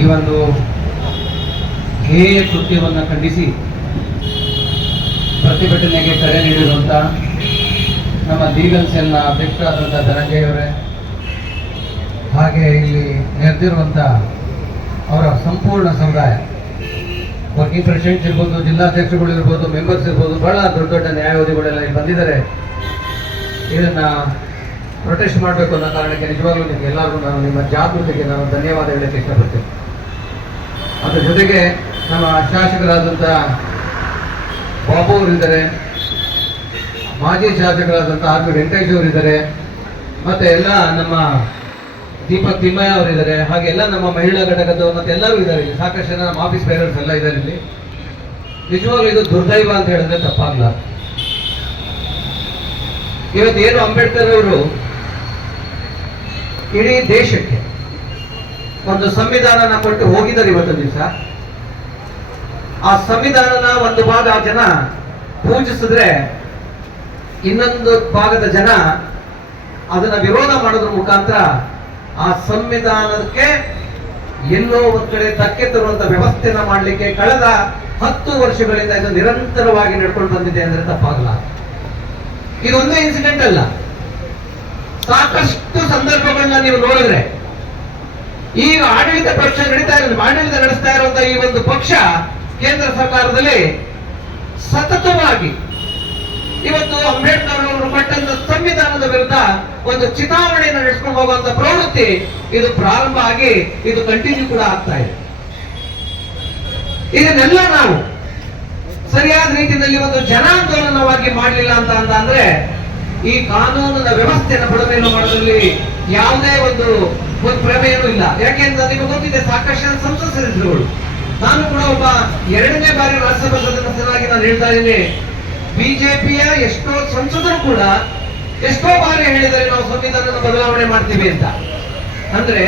ಈ ಒಂದು ಹೇಯ ಕೃತ್ಯವನ್ನು ಖಂಡಿಸಿ ಪ್ರತಿಭಟನೆಗೆ ಕರೆ ನೀಡಿರುವಂಥ ನಮ್ಮ ಲೀಗಲ್ ಸೆಲ್ನ ಅಧ್ಯಕ್ಷರಾದಂಥ ಧನಂಜಯ ಅವರೇ ಹಾಗೆ ಇಲ್ಲಿ ನೆರೆದಿರುವಂಥ ಅವರ ಸಂಪೂರ್ಣ ಸಮುದಾಯ, ವರ್ಕಿಂಗ್ ಪ್ರೆಸಿಡೆಂಟ್ಸ್ ಇರ್ಬೋದು, ಜಿಲ್ಲಾಧ್ಯಕ್ಷರುಗಳು ಇರ್ಬೋದು, ಮೆಂಬರ್ಸ್ ಇರ್ಬೋದು, ಬಹಳ ದೊಡ್ಡ ದೊಡ್ಡ ನ್ಯಾಯವಾದಿಗಳೆಲ್ಲ ಇಲ್ಲಿ ಬಂದಿದ್ದಾರೆ. ಇದನ್ನು ಪ್ರೊಟೆಸ್ಟ್ ಮಾಡಬೇಕು ಅನ್ನೋ ಕಾರಣಕ್ಕೆ ನಿಜವಾಗ್ಲೂ ನಿಮಗೆ ಎಲ್ಲರಿಗೂ ನಾನು ನಿಮ್ಮ ಜಾಗೃತಿಗೆ ನಾನು ಧನ್ಯವಾದ ಹೇಳಕ್ಕೆ ಇಷ್ಟಪಡ್ತೀನಿ ಅದ್ರ ಜೊತೆಗೆ ನಮ್ಮ ಶಾಸಕರಾದಂಥ ಬಾಬು ಅವರಿದ್ದಾರೆ, ಮಾಜಿ ಶಾಸಕರಾದಂಥ ಆರ್ ಪಿ ವೆಂಕಟೇಶ್ ಅವರಿದ್ದಾರೆ, ಮತ್ತೆ ಎಲ್ಲ ನಮ್ಮ ದೀಪಕ್ ತಿಮ್ಮಯ್ಯ ಅವರಿದ್ದಾರೆ, ಹಾಗೆ ಎಲ್ಲ ನಮ್ಮ ಮಹಿಳಾ ಘಟಕದವರು ಮತ್ತೆ ಎಲ್ಲರೂ ಇದ್ದಾರೆ. ಇಲ್ಲಿ ಸಾಕಷ್ಟು ಜನ ನಮ್ಮ ಆಫೀಸ್ ಬೇರರ್ಸ್ ಎಲ್ಲ ಇದ್ದಾರೆ ಇಲ್ಲಿ. ನಿಜವಾಗ್ಲೂ ಇದು ದುರ್ದೈವ ಅಂತ ಹೇಳಿದ್ರೆ ತಪ್ಪಾಗಲ್ಲ ಇವತ್ತು ಏನು ಅಂಬೇಡ್ಕರ್ ಅವರು ಇಡೀ ದೇಶಕ್ಕೆ ಒಂದು ಸಂವಿಧಾನನ ಕೊಟ್ಟು ಹೋಗಿದ್ದಾರೆ ಇವತ್ತು ದಿವಸ. ಆ ಸಂವಿಧಾನನ ಒಂದು ಭಾಗ ಜನ ಪೂಜಿಸಿದ್ರೆ ಇನ್ನೊಂದು ಭಾಗದ ಜನ ಅದನ್ನ ವಿರೋಧ ಮಾಡೋದ್ರ ಮುಖಾಂತರ ಆ ಸಂವಿಧಾನಕ್ಕೆ ಎಲ್ಲೋ ಒಂದ್ ಕಡೆ ಧಕ್ಕೆ ತರುವಂತ ವ್ಯವಸ್ಥೆನ ಮಾಡಲಿಕ್ಕೆ ಕಳೆದ ಹತ್ತು ವರ್ಷಗಳಿಂದ ಇದು ನಿರಂತರವಾಗಿ ನಡ್ಕೊಂಡು ಬಂದಿದೆ ಅಂದ್ರೆ ತಪ್ಪಾಗಲ್ಲ. ಇದೊಂದು ಇನ್ಸಿಡೆಂಟ್ ಅಲ್ಲ. ಸಾಕಷ್ಟು ಸಂದರ್ಭಗಳನ್ನ ನೀವು ನೋಡಿದ್ರೆ ಈಗ ಆಡಳಿತ ಪಕ್ಷ ನಡೀತಾ ಇರೋದು, ಆಡಳಿತ ನಡೆಸ್ತಾ ಇರುವಂತಹ ಈ ಒಂದು ಪಕ್ಷ ಕೇಂದ್ರ ಸರ್ಕಾರದಲ್ಲಿ ಸತತವಾಗಿ ಇವತ್ತು ಅಂಬೇಡ್ಕರ್ ಅವರು ಕೊಟ್ಟಂತ ಸಂವಿಧಾನದ ವಿರುದ್ಧ ಒಂದು ಚಿತಾವಣೆಯನ್ನು ನಡೆಸ್ಕೊಂಡು ಹೋಗುವಂತ ಪ್ರವೃತ್ತಿ ಇದು ಪ್ರಾರಂಭ ಆಗಿ ಇದು ಕಂಟಿನ್ಯೂ ಕೂಡ ಆಗ್ತಾ ಇದೆ. ಇದನ್ನೆಲ್ಲ ನಾವು ಸರಿಯಾದ ರೀತಿಯಲ್ಲಿ ಒಂದು ಜನಾಂದೋಲನವಾಗಿ ಮಾಡಲಿಲ್ಲ ಅಂತ ಅಂದ್ರೆ ಈ ಕಾನೂನಿನ ವ್ಯವಸ್ಥೆಯನ್ನು ಬುಡಮೇಲು ಮಾಡೋದ್ರಲ್ಲಿ ಯಾವುದೇ ಒಂದು ಒಂದು ಪ್ರಮೇಯನೂ ಇಲ್ಲ ಯಾಕೆಂದ್ರೆ ನಿಮಗೆ ಗೊತ್ತಿದೆ, ಸಾಕಷ್ಟು ಸಂಸತ್ ಸದಸ್ಯರುಗಳು ನಾನು ಕೂಡ ಒಬ್ಬ ಎರಡನೇ ಬಾರಿ ರಾಜ್ಯಸಭಾ ಸದಸ್ಯನಾಗಿ ನಾನು ಹೇಳ್ತಾ ಇದ್ದೀನಿ. ಬಿಜೆಪಿಯ ಎಷ್ಟೋ ಸಂಸದರು ಕೂಡ ಎಷ್ಟೋ ಬಾರಿ ಹೇಳಿದರೆ ನಾವು ಸಂವಿಧಾನದ ಬದಲಾವಣೆ ಮಾಡ್ತೀವಿ ಅಂತ. ಅಂದ್ರೆ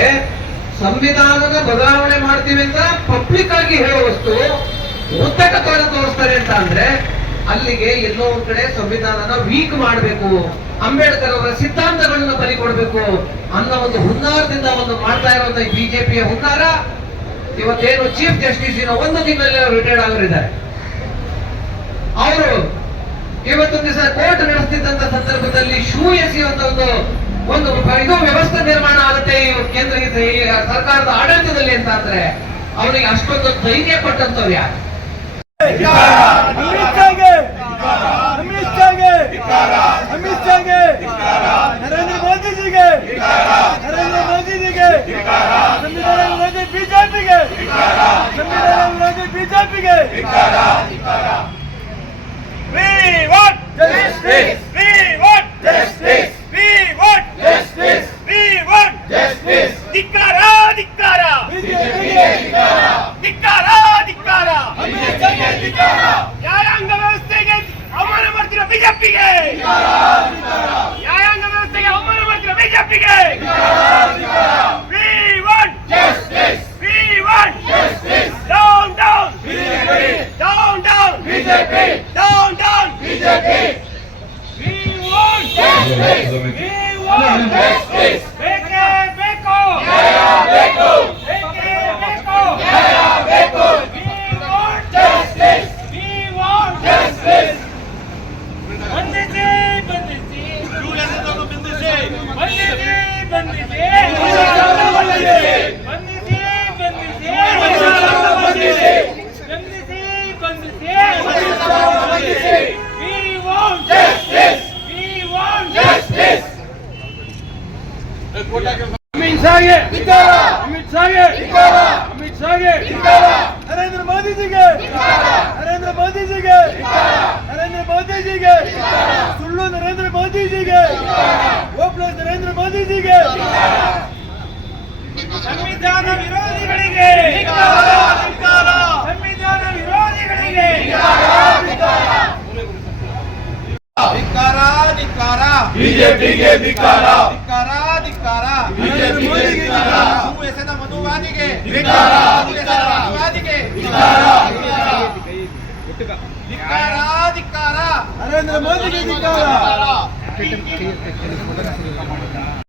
ಸಂವಿಧಾನದ ಬದಲಾವಣೆ ಮಾಡ್ತೀವಿ ಅಂತ ಪಬ್ಲಿಕ್ ಆಗಿ ಹೇಳುವಷ್ಟು ಉತ್ತಕ ತೋರ ತೋರಿಸ್ತಾರೆ ಅಂತ ಅಂದ್ರೆ ಅಲ್ಲಿಗೆ ಎಲ್ಲೋ ಒಂದ್ ಕಡೆ ಸಂವಿಧಾನನ ವೀಕ್ ಮಾಡಬೇಕು. ಅಂಬೇಡ್ಕರ್ ಅವರ ಸಿದ್ಧಾಂತಗಳನ್ನ ಬಲಿ ಕೊಡಬೇಕು ಅನ್ನೋ ಒಂದು ಹುನ್ನಾರದಿಂದ ಒಂದು ಮಾಡ್ತಾ ಇರುವಂತ ಬಿಜೆಪಿಯ ಹುನ್ನಾರ. ಇವತ್ತೇನು ಚೀಫ್ ಜಸ್ಟಿಸ್ ಒಂದು ತಿಂಗಳಲ್ಲಿ ರಿಟೈರ್ಡ್ ಆಗಿದ್ದಾರೆ ಅವರು ಇವತ್ತೊಂದು ದಿವಸ ಕೋರ್ಟ್ ನಡೆಸ್ತಿದ್ದಂತ ಸಂದರ್ಭದಲ್ಲಿ ಶೂ ಎಸೆಯುವಂತ ಒಂದು ಒಂದು ಇದು ವ್ಯವಸ್ಥೆ ನಿರ್ಮಾಣ ಆಗುತ್ತೆ ಈ ಕೇಂದ್ರ ಸರ್ಕಾರದ ಆಡಳಿತದಲ್ಲಿ ಅಂತ ಅಂದ್ರೆ. ಅವರಿಗೆ ಅಷ್ಟೊಂದು ಧೈರ್ಯ ಕೊಟ್ಟಂತವ್ರು ಯಾರು ಅಮಿತ್ ಶಾಗೆ ಅಮಿತ್ ಶಾಗೆ ಅಮಿತ್ ಶಾಗೆ ನರೇಂದ್ರ ಮೋದಿಜಿಗೆ. ನರೇಂದ್ರ ಮೋದಿಜಿಗೆ. ಸಂವಿಧಾನ ವಿರೋಧಿ ಬಿಜೆಪಿಗೆ. ಸಂವಿಧಾನ ವಿರೋಧಿ ಬಿಜೆಪಿಗೆ. We want justice. We want justice. BJP. We want justice. We want justice. Amit ಶಾಗೆ Amit ಶಾಗೆ Amit ಶಾಗೆ Narendra ಮೋದಿಜಿಗೆ Narendra ಮೋದಿಜಿಗೆ Narendra ಮೋದಿಜಿಗೆ ಸುಳ್ಳು ನರೇಂದ್ರ ಮೋದಿಜಿಗೆ ಓಪ್ಲಸ್ ನರೇಂದ್ರ ಮೋದಿಜಿಗೆ ಸಂವಿಧಾನ ವಿರೋಧಿಗಳಿಗೆ ಸಂವಿಧಾನ ವಿರೋಧಿಗಳಿಗೆ ಧಿಕ್ಕಾರ ಧಿಕ್ಕಾರ ಬಿಜೆಪಿಗೆ ಧಿಕ್ಕಾರ ಧಿಕ್ಕಾರ ಧಿಕ್ಕಾರ. ಎಸೆದ. ಧಿಕ್ಕಾರ. ಧಿಕ್ಕಾರ. ನರೇಂದ್ರ ಮೋದಿಗೆ ಧಿಕ್ಕಾರ.